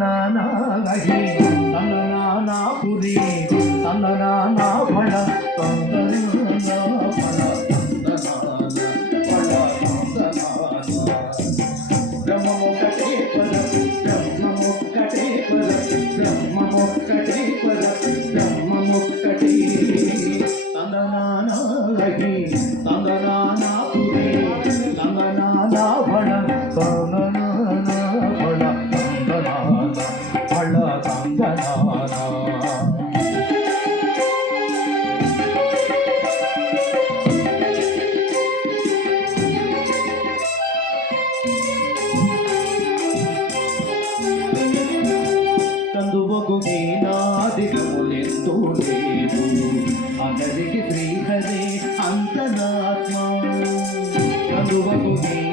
na na na hi, na na na na puri, na na na na. Thank you.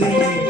believe.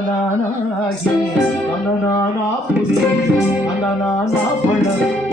అన్ననానా అన్ననానా పురి అన్ననానా పళ్ళ